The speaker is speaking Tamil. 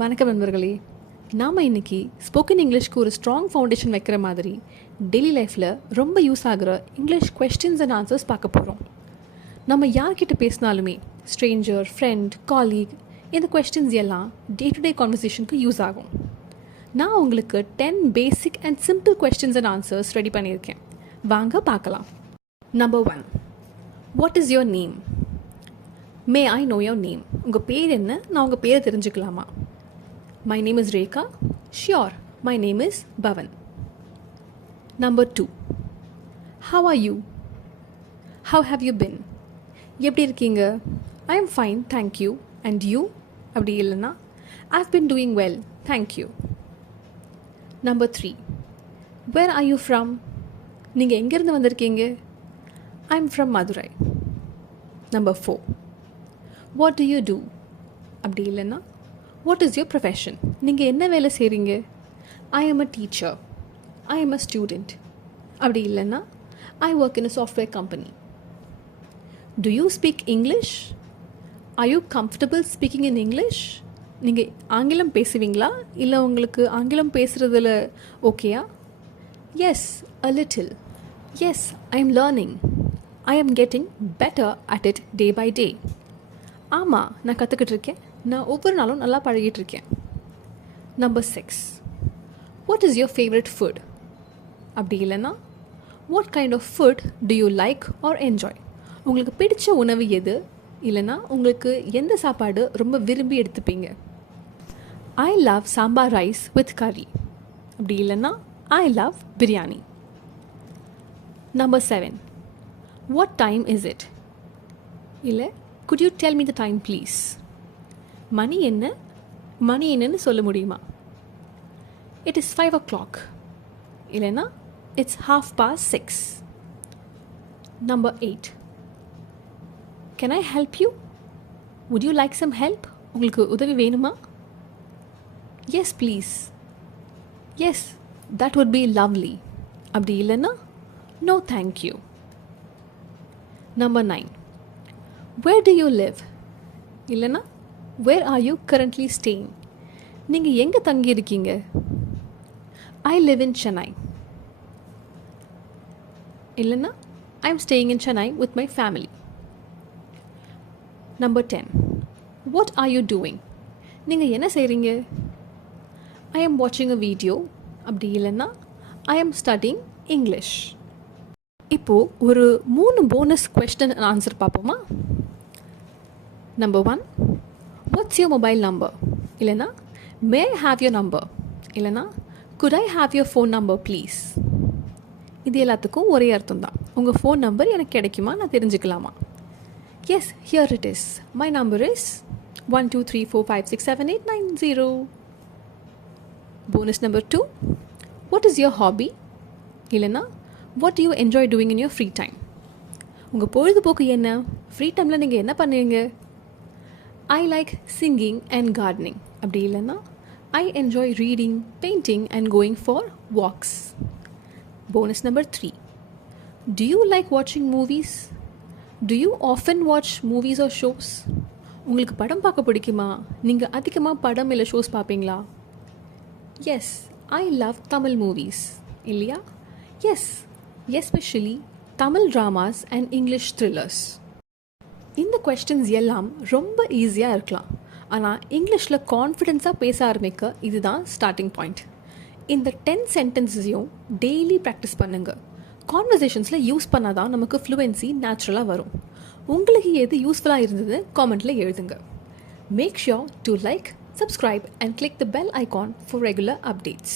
வணக்கம் நண்பர்களே. நாம் இன்றைக்கி ஸ்போக்கன் இங்கிலீஷ்க்கு ஒரு ஸ்ட்ராங் ஃபவுண்டேஷன் வைக்கிற மாதிரி டெய்லி லைஃப்பில் ரொம்ப யூஸ் ஆகிற இங்கிலீஷ் கொஸ்டின்ஸ் அண்ட் ஆன்சர்ஸ் பார்க்க போகிறோம். நம்ம யார்கிட்ட பேசினாலுமே ஸ்ட்ரேஞ்சர், ஃப்ரெண்ட், காலீக், இந்த கொஸ்டின்ஸ் எல்லாம் டே டு டே கான்வர்சேஷனுக்கு யூஸ் ஆகும். நான் உங்களுக்கு 10 பேசிக் and simple questions and answers ready பண்ணியிருக்கேன். வாங்க பார்க்கலாம். Number 1, what is your name? May I know your name? உங்கள் பேர் என்ன? நான் உங்கள் பேரை தெரிஞ்சுக்கலாமா? My name is Rekha. Sure, my name is Bhavan. Number 2, how are you? How have you been? எப்படி இருக்கீங்க? I am fine, thank you. And you? அப்படி இல்லைன்னா I've been doing well, thank you. Number 3, where are you from? நீங்கள் எங்கேருந்து வந்திருக்கீங்க? I'm from Madurai. Number 4, what do you do? அப்படி இல்லைன்னா வாட் இஸ் யுவர் ப்ரொஃபஷன்? நீங்கள் என்ன வேலை செய்கிறீங்க? I am a teacher. I am a student. அப்படி இல்லைன்னா I work in a software company. Do you speak English? Are you comfortable speaking in English? நீங்கள் ஆங்கிலம் பேசுவீங்களா? இல்லை உங்களுக்கு ஆங்கிலம் பேசுகிறதுல ஓகேயா? Yes, a little. Yes, I am learning. I am getting better at it day by day. ஆமாம், நான் கற்றுக்கிட்டு இருக்கேன். நான் ஒவ்வொரு நாளும் நல்லா பழகிட்டுருக்கேன். Number 6, what is your favourite food? அப்படி இல்லைன்னா what kind of food do you like or enjoy? உங்களுக்கு பிடிச்ச உணவு எது? இல்லைன்னா உங்களுக்கு எந்த சாப்பாடு ரொம்ப விரும்பி எடுத்துப்பீங்க? I love sambar rice with curry. அப்படி இல்லைன்னா I love biryani. Number 7, what time is it? இல்லை, could you tell me the time please? மணி என்ன? மணி என்னன்னு சொல்ல முடியுமா? It is 5 o'clock. இல்லைன்னா it's 6:30. Number 8, can I help you? Would you like some help? உங்களுக்கு உதவி வேணுமா? Yes please. Yes, that would be lovely. அப்படி இல்லைன்னா no thank you. Number 9, where do you live? இல்லைன்னா where are you currently staying? நீங்கள் எங்கே தங்கியிருக்கீங்க? I live in Chennai. இல்லைன்னா I am staying in Chennai with my family. Number 10, what are you doing? நீங்கள் என்ன செய்கிறீங்க? ஐ எம் வாட்சிங் அ வீடியோ. அப்படி இல்லைன்னா ஐ எம் ஸ்டடிங் இங்கிலீஷ். இப்போது ஒரு 3 போனஸ் கொஸ்டின் ஆன்சர் பார்ப்போமா? Number 1, what's your mobile number? இல்லைனா மே ஐ ஹாவ் யுவர் நம்பர்? இல்லைனா good I have your phone number please? இது எல்லாத்துக்கும் ஒரே அர்த்தம் தான். உங்கள் ஃபோன் நம்பர் எனக்கு கிடைக்குமா? நான் தெரிஞ்சுக்கலாமா? Yes, here it is. My number is 1234567890. Bonus number 2, what is your hobby? இல்லைனா what do you enjoy doing in your free time? உங்கள் பொழுதுபோக்கு என்ன? ஃப்ரீ டைமில் நீங்கள் என்ன பண்ணுவீங்க? I like singing and gardening. அப்படி இல்லைன்னா I enjoy reading, painting and going for walks. Bonus number 3, do you like watching movies? Do you often watch movies or shows? உங்களுக்கு படம் பார்க்க பிடிக்குமா? நீங்கள் அதிகமாக படம் இல்லை ஷோஸ் பார்ப்பீங்களா? Yes, I love Tamil movies. இல்லையா? Yes, especially Tamil dramas and English thrillers. இந்த கொஸ்டின்ஸ் எல்லாம் ரொம்ப ஈஸியாக இருக்கலாம். ஆனால் இங்கிலீஷில் கான்ஃபிடென்ஸாக பேச ஆரம்பிக்க இதுதான் ஸ்டார்டிங் பாயிண்ட். இந்த 10 சென்டென்ஸையும் டெய்லி ப்ராக்டிஸ் பண்ணுங்கள். கான்வர்சேஷன்ஸில் யூஸ் பண்ணால் தான் நமக்கு ஃப்ளூவன்சி நேச்சுரலாக வரும். உங்களுக்கு எது யூஸ்ஃபுல்லாக இருந்தது காமெண்ட்டில் எழுதுங்க. Make sure to like, subscribe and click the bell icon for regular updates.